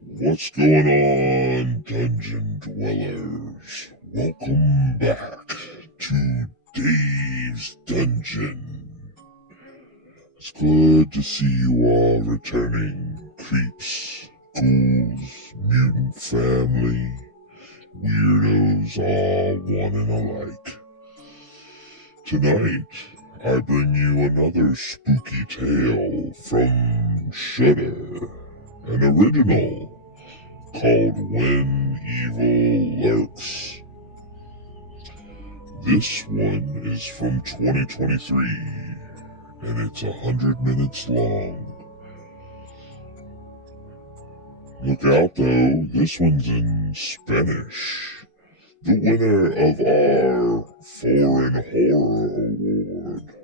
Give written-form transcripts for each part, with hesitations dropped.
What's going on, Dungeon Dwellers? Welcome back to Dave's Dungeon. It's good to see you all returning, creeps, ghouls, mutant family, weirdos, all one and alike. Tonight, I bring you another spooky tale from Shudder, an original called When Evil Lurks. This one is from 2023, and it's 100 minutes long. Look out though, this one's in Spanish. The winner of our Foreign Horror Award.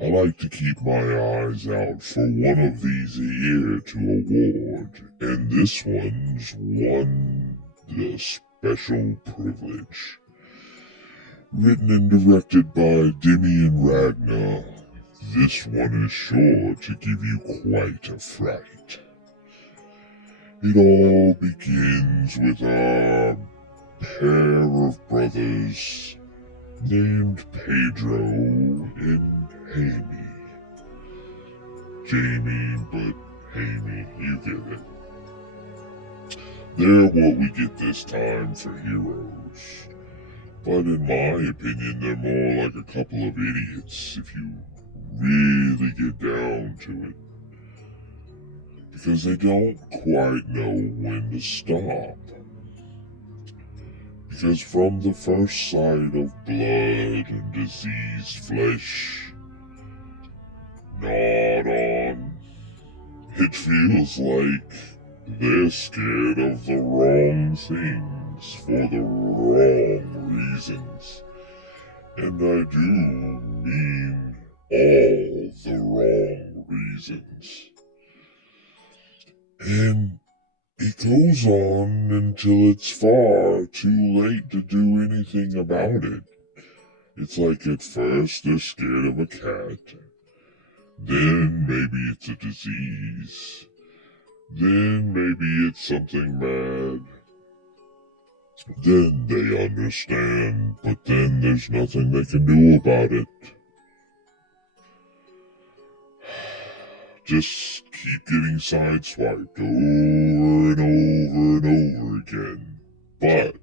I like to keep my eyes out for one of these a year to award, and this one's won the special privilege. Written and directed by Demian Ragnar, this one is sure to give you quite a fright. It all begins with a pair of brothers named Pedro and Jamie. Jamie, but Jamie, you get it. They're what we get this time for heroes. But in my opinion, they're more like a couple of idiots if you really get down to it. Because they don't quite know when to stop. Because from the first sight of blood and diseased flesh gnawed on, it feels like they're scared of the wrong things for the wrong reasons. And I do mean all the wrong reasons. And it goes on until it's far too late to do anything about it. It's like at first they're scared of a cat. Then maybe it's a disease. Then maybe it's something bad. Then they understand, but then there's nothing they can do about it. Just keep getting sideswiped over and over and over again. But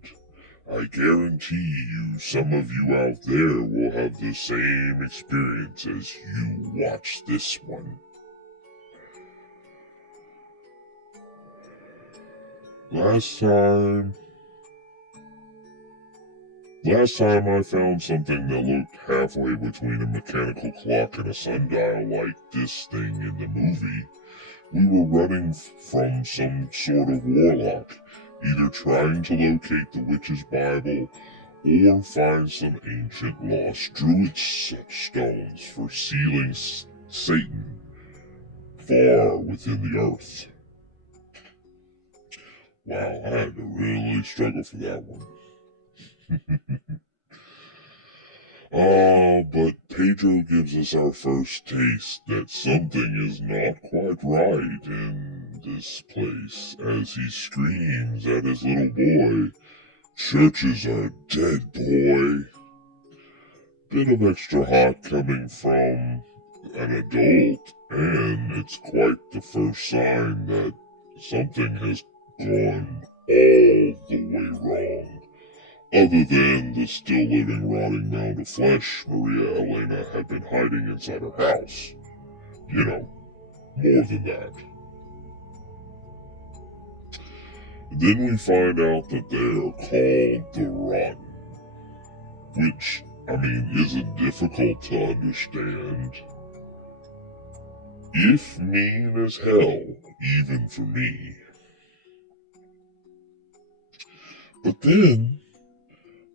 I guarantee you some of you out there will have the same experience as you watch this one. Last time I found something that looked halfway between a mechanical clock and a sundial like this thing in the movie. We were running from some sort of warlock, either trying to locate the witch's Bible or find some ancient lost druid stones for sealing Satan far within the earth. Wow, I had to really struggle for that one. But Pedro gives us our first taste that something is not quite right in this place as he screams at his little boy, "Churches are dead, boy." Bit of extra hot coming from an adult, and it's quite the first sign that something has gone all the way wrong. Other than the still living rotting mound of flesh Maria Elena had been hiding inside her house. You know, more than that. Then we find out that they are called the Run, which, I mean, isn't difficult to understand. If mean as hell, even for me. But then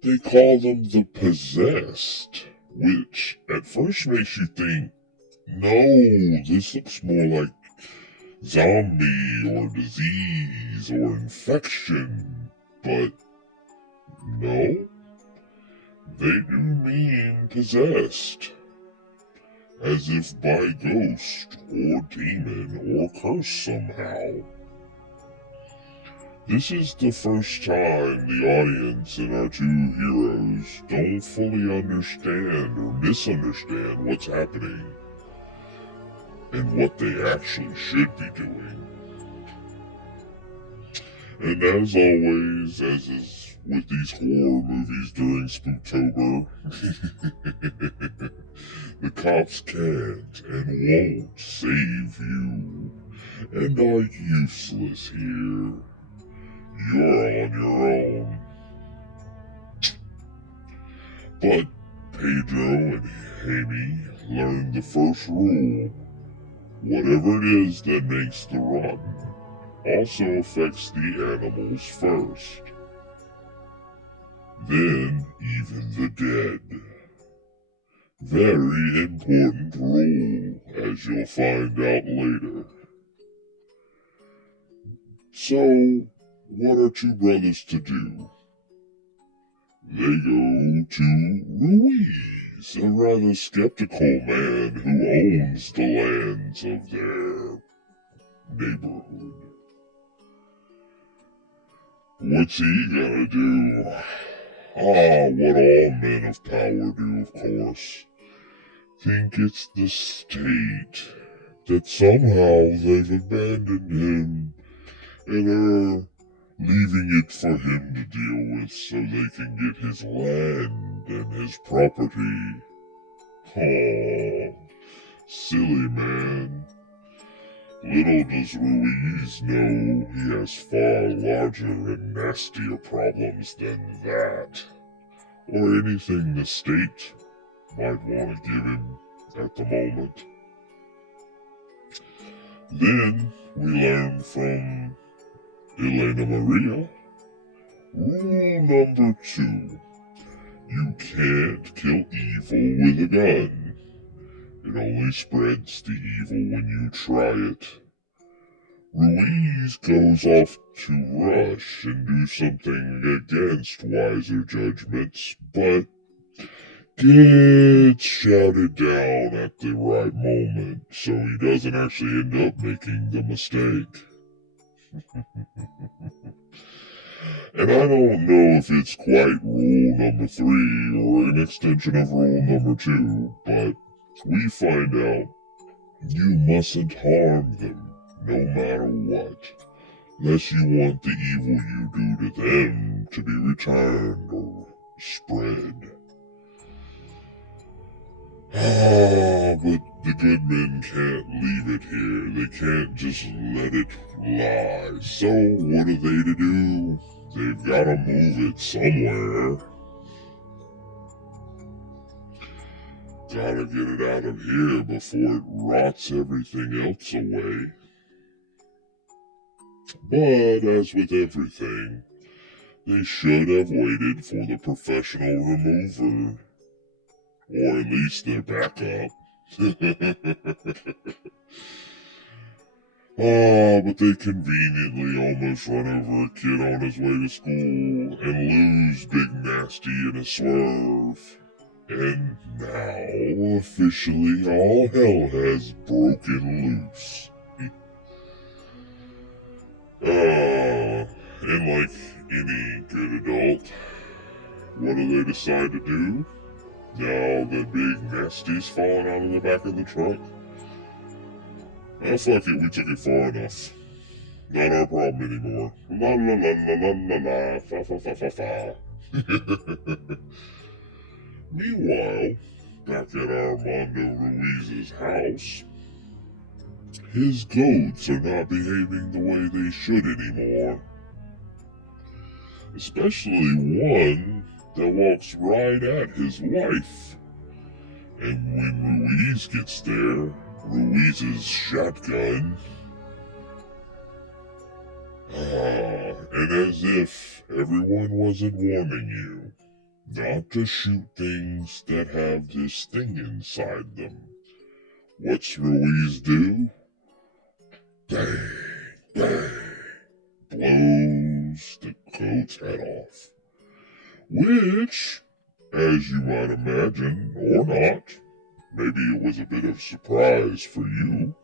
they call them the Possessed, which at first makes you think, no, this looks more like zombie or disease or infection, but no, they do mean possessed. as if by ghost or demon or curse somehow. This is the first time the audience and our two heroes don't fully understand or misunderstand what's happening and what they actually should be doing. And as always, as is with these horror movies during Spooktober, the cops can't and won't save you, and are useless here. You're on your own. But Pedro and Amy learned the first rule. Whatever it is that makes the run also affects the animals first. Then even the dead. Very important rule, as you'll find out later. So, what are two brothers to do? They go to Ruiz, a rather skeptical man who owns the lands of their neighborhood. What's he gonna do? What all men of power do, of course. Think it's the state, that somehow they've abandoned him and are leaving it for him to deal with so they can get his land and his property. Oh, silly man. Little does Ruiz know he has far larger and nastier problems than that, or anything the state might want to give him at the moment. Then we learn from Elena Maria, rule number 2. You can't kill evil with a gun. It only spreads the evil when you try it. Ruiz goes off to rush and do something against wiser judgments, but gets shouted down at the right moment, so he doesn't actually end up making the mistake. And I don't know if it's quite rule number 3 or an extension of rule number 2, but we find out you mustn't harm them, no matter what, unless you want the evil you do to them to be returned or spread. But the good men can't leave it here. They can't just let it lie. So what are they to do? They've gotta move it somewhere. Gotta get it out of here before it rots everything else away. But as with everything, they should have waited for the professional remover. Or at least their backup. But they conveniently almost run over a kid on his way to school and lose Big Nasty in a swerve. And now, officially, all hell has broken loose. And like any good adult, what do they decide to do? Now that Big Nasty's falling out of the back of the truck? Oh, fuck it, we took it far enough. Not our problem anymore. La la la la la la la, fa fa fa fa fa. Meanwhile, back at Armando Ruiz's house, his goats are not behaving the way they should anymore. Especially one that walks right at his wife. And when Ruiz gets there, Ruiz's shotgun. And as if everyone wasn't warning you not to shoot things that have this thing inside them. What's Ruiz do? Bang, bang, blows the goat's head off. Which, as you might imagine, or not, maybe it was a bit of a surprise for you.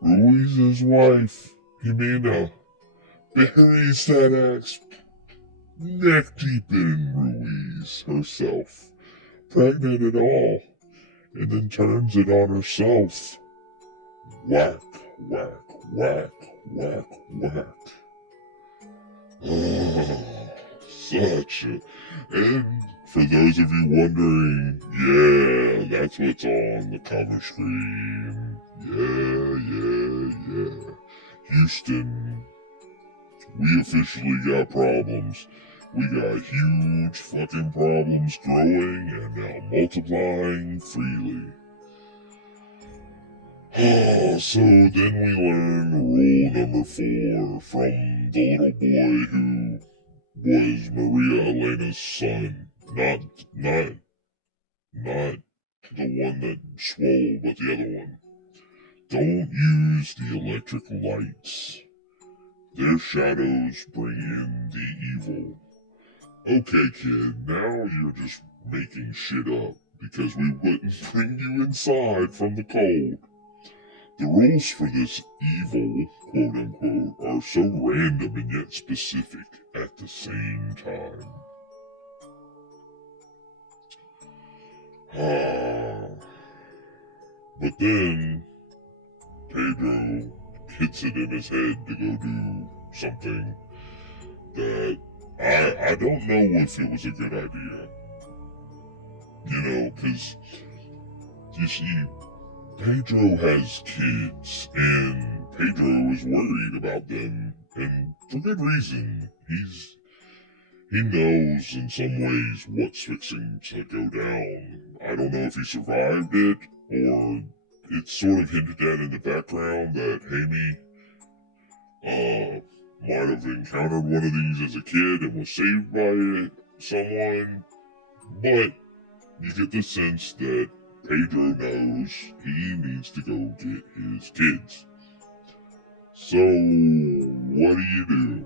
Ruiz's wife, Jimena, buries that axe neck deep in Ruiz herself, pregnant and all, and then turns it on herself. Whack, whack, whack, whack, whack. Oh, such a... And for those of you wondering, yeah, that's what's on the cover screen. Yeah. Houston, we officially got problems. We got huge fucking problems growing and now multiplying freely. Oh, so then we learn rule number 4 from the little boy who was Maria Elena's son. Not the one that swole, but the other one. Don't use the electric lights. Their shadows bring in the evil. Okay, kid, now you're just making shit up because we wouldn't bring you inside from the cold. The rules for this evil, quote-unquote, are so random and yet specific at the same time. But then, Pedro hits it in his head to go do something that I don't know if it was a good idea. You know, because, you see, Pedro has kids, and Pedro is worried about them, and for good reason. He knows in some ways what's fixing to go down. I don't know if he survived it, or it's sort of hinted at in the background that Hammy might have encountered one of these as a kid and was saved by someone, but you get the sense that Pedro knows he needs to go get his kids. So, what do?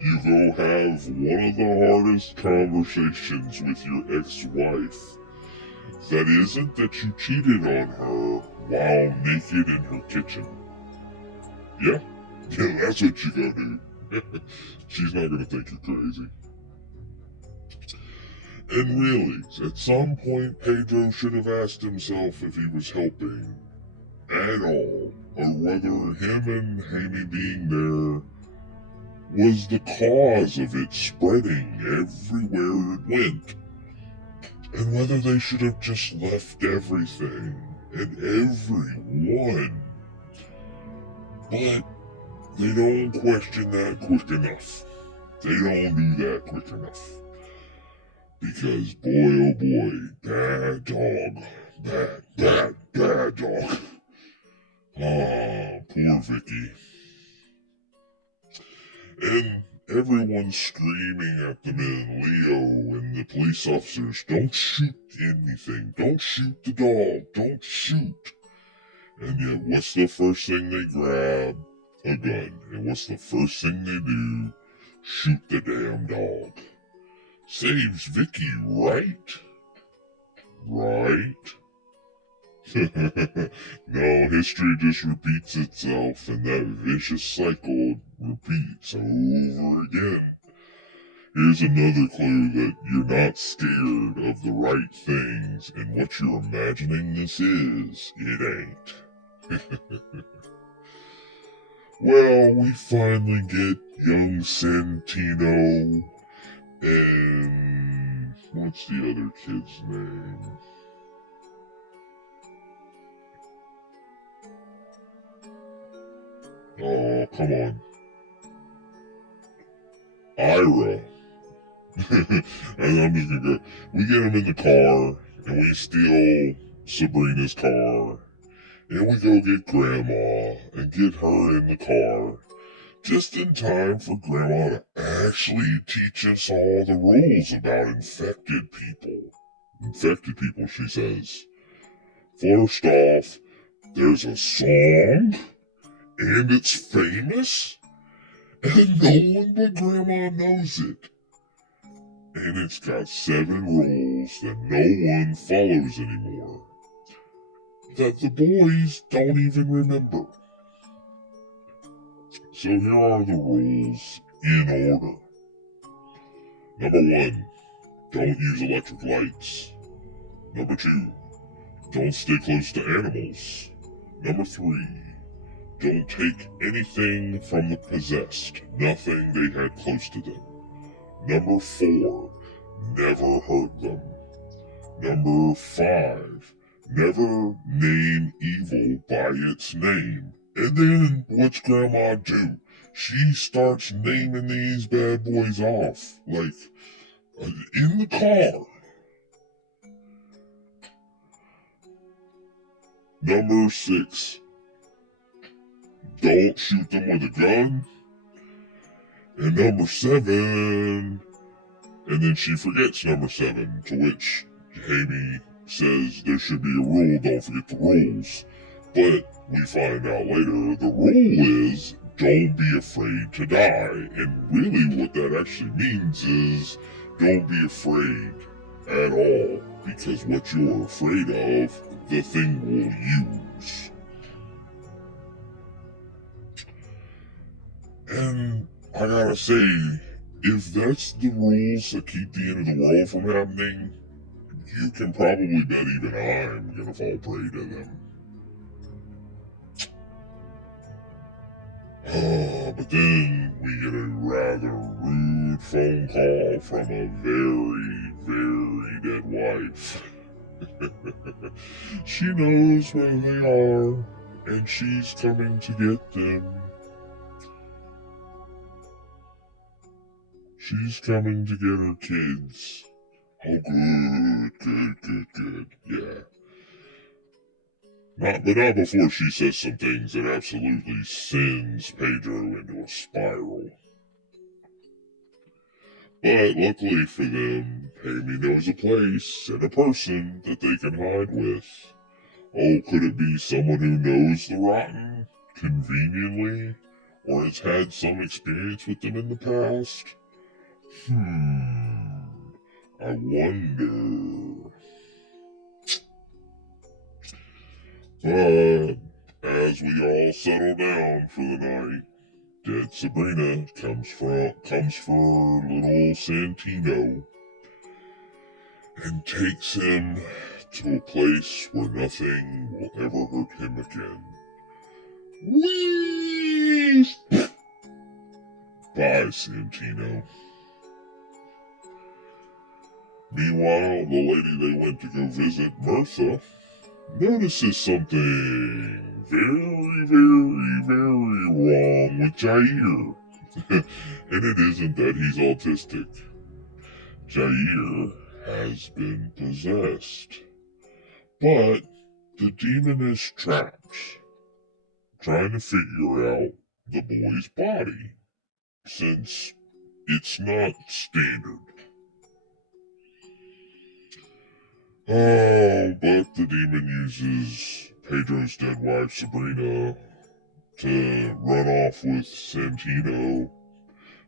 You go have one of the hardest conversations with your ex-wife. That isn't that you cheated on her while naked in her kitchen. Yeah, that's what you go do. She's not gonna think you're crazy. And really, at some point Pedro should have asked himself if he was helping at all, or whether him and Hammy being there was the cause of it spreading everywhere it went, and whether they should have just left everything and everyone. But they don't question that quick enough. They don't do that quick enough. Because boy oh boy, bad dog. Bad dog. Ah, poor Vicky. And everyone's screaming at them in Leo and the police officers, don't shoot anything, don't shoot the dog, don't shoot. And yet what's the first thing they grab? A gun. And what's the first thing they do? Shoot the damn dog. Saves Vicky, right? Right? No, history just repeats itself, and that vicious cycle repeats over again. Here's another clue that you're not scared of the right things, and what you're imagining this is, it ain't. Well, we finally get young Santino, and what's the other kid's name? Oh, come on. Ira. And I'm just gonna go. We get him in the car, and we steal Sabrina's car, and we go get Grandma and get her in the car, just in time for Grandma to actually teach us all the rules about infected people. Infected people, she says. First off, there's a song, and it's famous, and no one but Grandma knows it. And it's got 7 rules that no one follows anymore, that the boys don't even remember. So here are the rules in order. Number 1, don't use electric lights. Number 2, don't stay close to animals. Number 3, don't take anything from the possessed, nothing they had close to them. Number 4, never hurt them. Number 5, never name evil by its name. And then what's Grandma do? She starts naming these bad boys off, like, in the car. Number 6, don't shoot them with a gun. And number 7, and then she forgets number 7, to which Amy says there should be a rule, don't forget the rules. But we find out later the rule is don't be afraid to die. And really what that actually means is don't be afraid at all, because what you're afraid of, the thing will use. And I gotta say, if that's the rules that keep the end of the world from happening, you can probably bet even I'm gonna fall prey to them. But then we get a rather rude phone call from a very, very dead wife. She knows where they are, and she's coming to get them. She's coming to get her kids. Oh, good, yeah. But not before she says some things that absolutely sends Pedro into a spiral. But luckily for them, Amy knows a place and a person that they can hide with. Oh, could it be someone who knows the Rotten, conveniently, or has had some experience with them in the past? I wonder. But as we all settle down for the night, dead Sabrina comes for little Santino and takes him to a place where nothing will ever hurt him again. Whee! Bye, Santino. Meanwhile, the lady they went to go visit, Bertha, notices something very, very, very wrong with Jair. And it isn't that he's autistic. Jair has been possessed. But the demon is trapped, trying to figure out the boy's body, since it's not standard. Oh, but the demon uses Pedro's dead wife, Sabrina, to run off with Santino,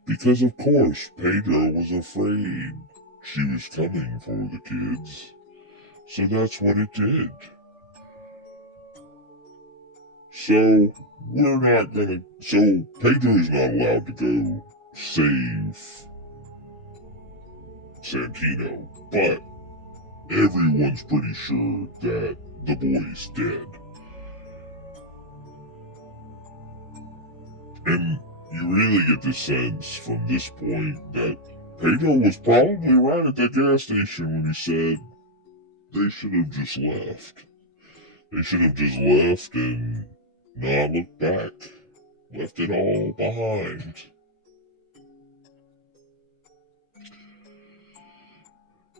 because of course Pedro was afraid she was coming for the kids, so that's what it did. So Pedro's not allowed to go save Santino, but everyone's pretty sure that the boy's dead. And you really get the sense from this point that Pedro was probably right at the gas station when he said they should have just left. They should have just left and not looked back. Left it all behind.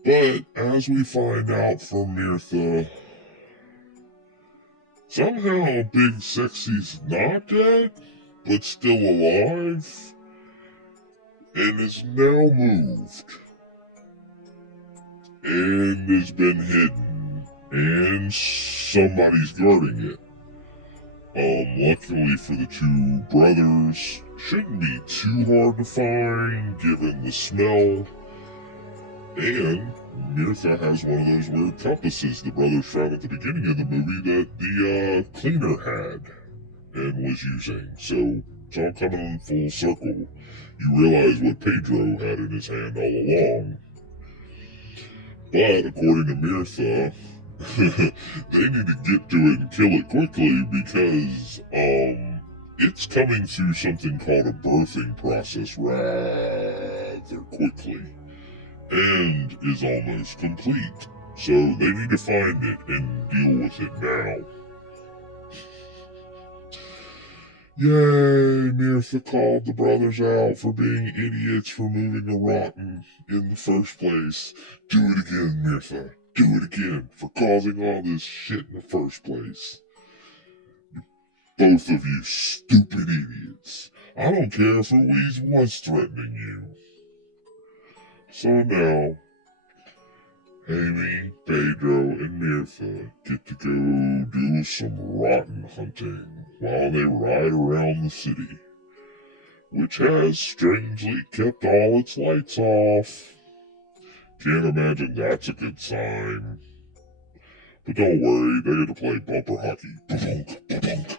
But as we find out from Mirtha, somehow Big Sexy's not dead, but still alive, and is now moved, and has been hidden, and somebody's guarding it. Luckily for the two brothers, shouldn't be too hard to find given the smell. And Mirtha has one of those weird compasses the brothers found at the beginning of the movie that the cleaner had and was using. So it's all coming full circle. You realize what Pedro had in his hand all along. But according to Mirtha, they need to get to it and kill it quickly because it's coming through something called a birthing process rather quickly and is almost complete. So they need to find it and deal with it now. Yay, Mirtha called the brothers out for being idiots for moving a rotten in the first place. Do it again, Mirtha. Do it again for causing all this shit in the first place. Both of you stupid idiots. I don't care if Louise was threatening you. So now, Amy, Pedro, and Mirtha get to go do some rotten hunting while they ride around the city, which has strangely kept all its lights off. Can't imagine that's a good sign. But don't worry, they get to play bumper hockey. Ba-bonk, ba-bonk.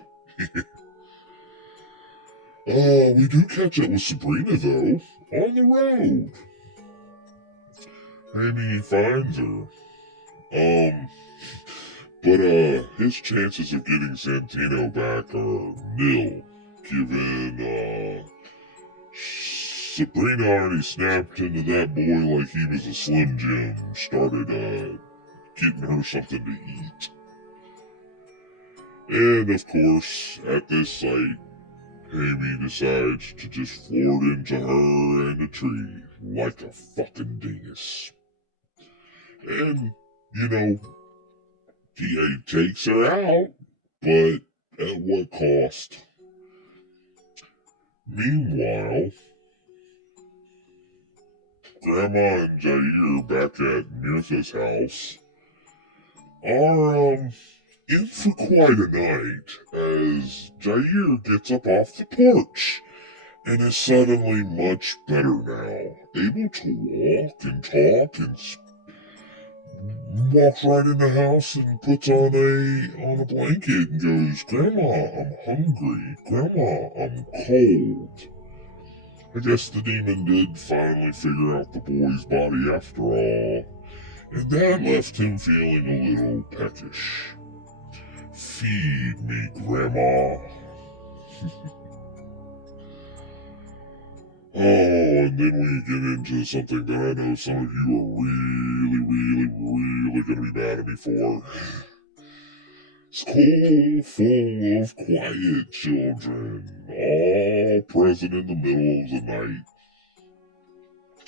We do catch up with Sabrina, though, on the road. Amy finds her. But his chances of getting Santino back are nil, given, Sabrina already snapped into that boy like he was a Slim Jim, started, getting her something to eat. And, of course, at this sight, Amy decides to just float into her and a tree like a fucking dingus. And, you know, he takes her out, but at what cost? Meanwhile, Grandma and Jair back at Mirtha's house are, in for quite a night as Jair gets up off the porch and is suddenly much better now, able to walk and talk and walks right in the house and puts on a blanket and goes, "Grandma, I'm hungry. Grandma, I'm cold." I guess the demon did finally figure out the boy's body after all, and that left him feeling a little peckish. Feed me, Grandma. Oh, and then we get into something that I know some of you are really gonna be mad at me for. School full of quiet children, all present in the middle of the night.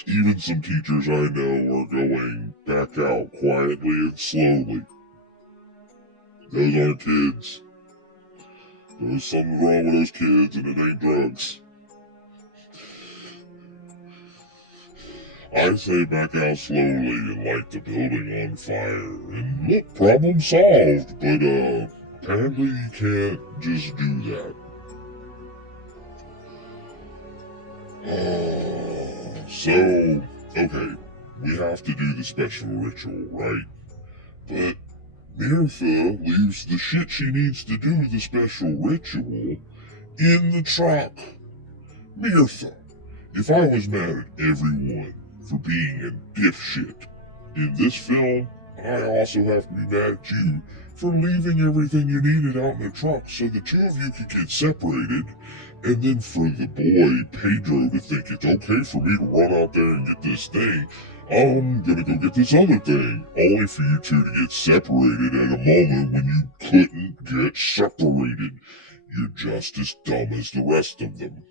Even some teachers I know are going back out quietly and slowly. Those aren't kids. There's something wrong with those kids and it ain't drugs. I say back out slowly and light the building on fire. And look, problem solved. But, apparently you can't just do that. So, okay, we have to do the special ritual, right? But Mirtha leaves the shit she needs to do the special ritual in the truck. Mirtha, if I was mad at everyone for being a dipshit in this film, I also have to be mad at you for leaving everything you needed out in the truck so the two of you could get separated, and then for the boy, Pedro, to think it's okay for me to run out there and get this thing. I'm gonna go get this other thing, only for you two to get separated at a moment when you couldn't get separated. You're just as dumb as the rest of them.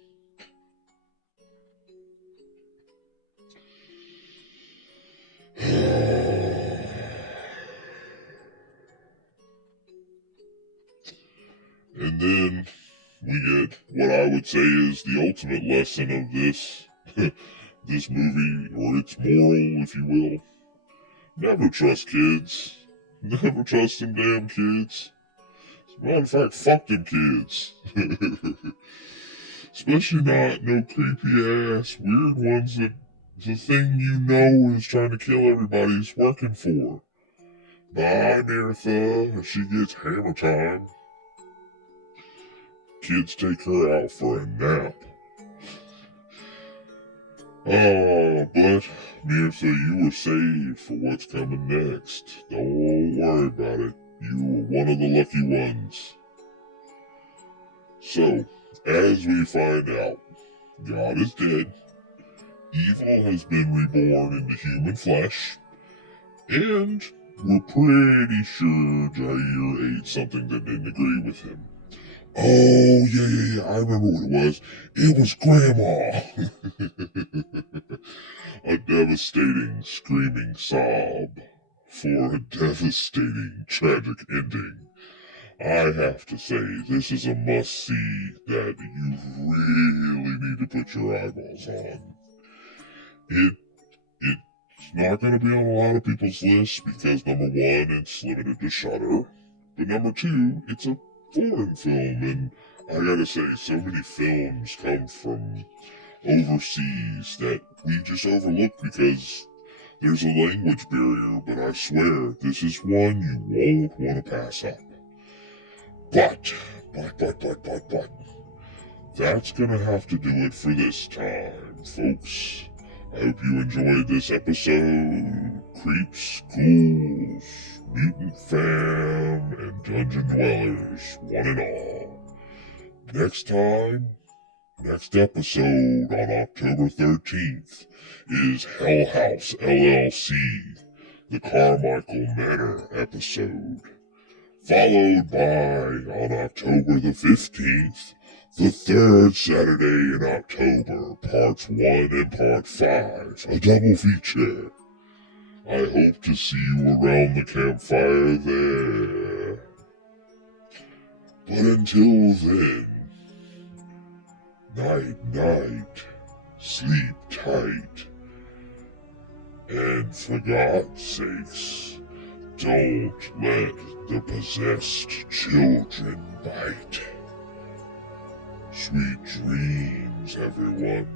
And then we get what I would say is the ultimate lesson of this this movie, or its moral, if you will. Never trust kids. Never trust them damn kids. As a matter of fact, fuck them kids. Especially not no creepy ass weird ones that the thing you know is trying to kill everybody is working for. Bye, Mirtha. She gets hammer time. Kids take her out for a nap. Oh, but Mirtha, you were saved for what's coming next. Don't worry about it. You were one of the lucky ones. So, as we find out, God is dead, evil has been reborn into human flesh, and we're pretty sure Jair ate something that didn't agree with him. Oh, yeah, I remember what it was. It was Grandma! A devastating, screaming sob for a devastating, tragic ending. I have to say, this is a must-see that you really need to put your eyeballs on. It's not going to be on a lot of people's lists because, number one, it's limited to Shudder. But number two, it's a foreign film, and I gotta say, so many films come from overseas that we just overlook because there's a language barrier, but I swear, this is one you won't want to pass up. But, that's gonna have to do it for this time, folks. I hope you enjoyed this episode. Creeps, ghouls, mutant fam, and dungeon dwellers, one and all. Next episode on October 13th is Hell House LLC, the Carmichael Manor episode. Followed by, on October the 15th, the third Saturday in October, parts 1 and part 5, a double feature. I hope to see you around the campfire there. But until then, night, sleep tight, and for God's sakes, don't let the possessed children bite. Sweet dreams, everyone.